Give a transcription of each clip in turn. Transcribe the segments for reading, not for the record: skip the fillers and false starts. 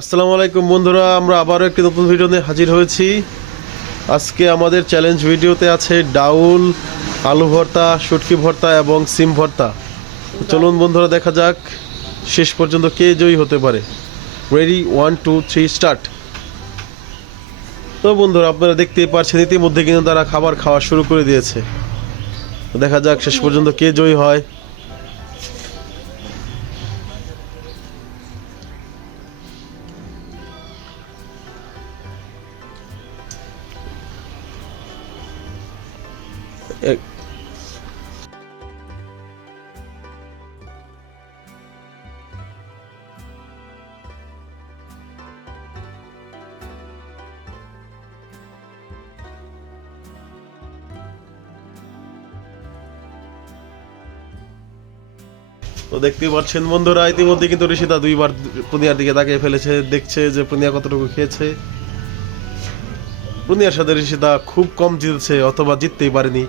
আসসালামু আলাইকুম বন্ধুরা, আমরা আবারও একটি নতুন ভিডিও নিয়ে হাজির হয়েছি। আজকে আমাদের চ্যালেঞ্জ ভিডিওতে আছে ডাউল, আলু ভর্তা, শুটকি ভর্তা এবং সিম ভর্তা। চলুন বন্ধুরা, দেখা যাক শেষ পর্যন্ত কে জয়ী হতে পারে। Ready, 1 2 3 start. তো বন্ধুরা, আপনারা দেখতেই পাচ্ছেন ইতিমধ্যে কিন্তু তারা খাবার খাওয়া শুরু করে দিয়েছে। দেখা যাক শেষ পর্যন্ত কে জয়ী হয়। তো দেখতেই পাচ্ছেন বন্ধুরা, ইতিমধ্যে কিন্তু ঋষিতা দুইবার পুনিয়ার দিকে তাকিয়ে ফেলেছে, দেখছে যে পুনিয়া কতটুকু খেয়েছে। পুনিয়ার সাথে ঋষিতা খুব কম জিতছে, অথবা জিততেই পারেনি।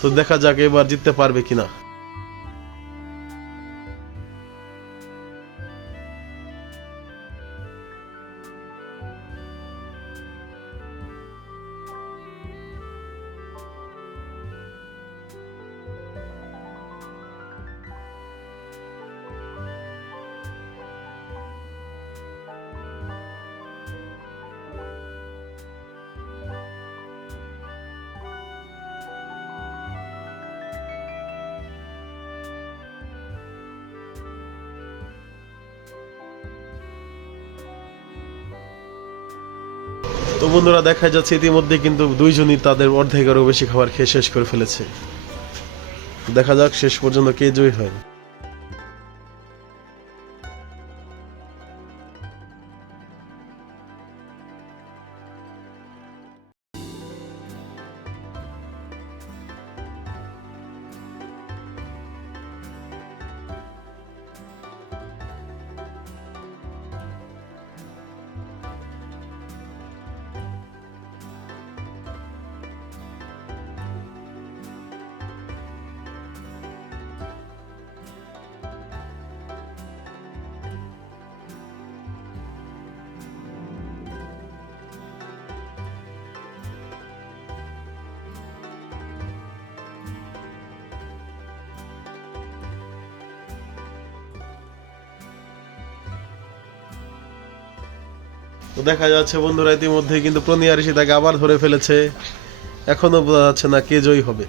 তো দেখা যাক এবার জিততে পারবে কিনা। তো বন্ধুরা, দেখা যাচ্ছে ইতিমধ্যে কিন্তু দুইজনই তাদের অর্ধেকেরও বেশি খাবার খেয়ে শেষ করে ফেলেছে। দেখা যাক শেষ পর্যন্ত কে জয়ী হয়। তো দেখা যাচ্ছে বন্ধুরা, ইতিমধ্যে কিন্তু প্রনিয়া ঋষিতাকে আবার ধরে ফেলেছে। এখনো বোঝা যাচ্ছে না কে জয়ী হবে।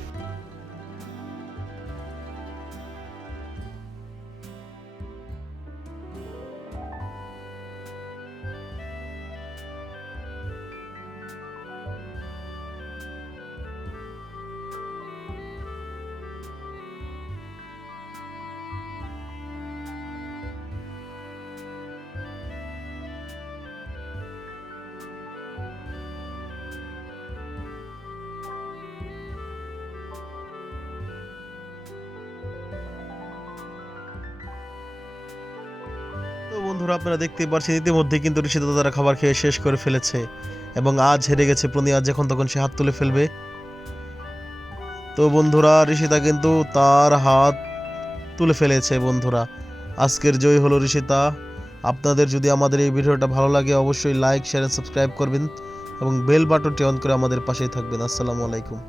তো বন্ধুরা, আপনারা দেখতেই পাচ্ছেন ইতিমধ্যে কিন্তু ঋষিতা তারা খাবার খেয়ে শেষ করে ফেলেছে এবং আজ হেরে গেছে প্রনিয়া। যখন তখন সে হাত তুলে ফেলবে। তো বন্ধুরা, ঋষিতা কিন্তু তার হাত তুলে ফেলেছে। বন্ধুরা, আজকের জয়ী হলো ঋষিতা। আপনাদের যদি আমাদের এই ভিডিওটা ভালো লাগে, অবশ্যই লাইক, শেয়ার, সাবস্ক্রাইব করবেন এবং বেল বাটনটি অন করে আমাদের পাশেই থাকবেন। আসসালামু আলাইকুম।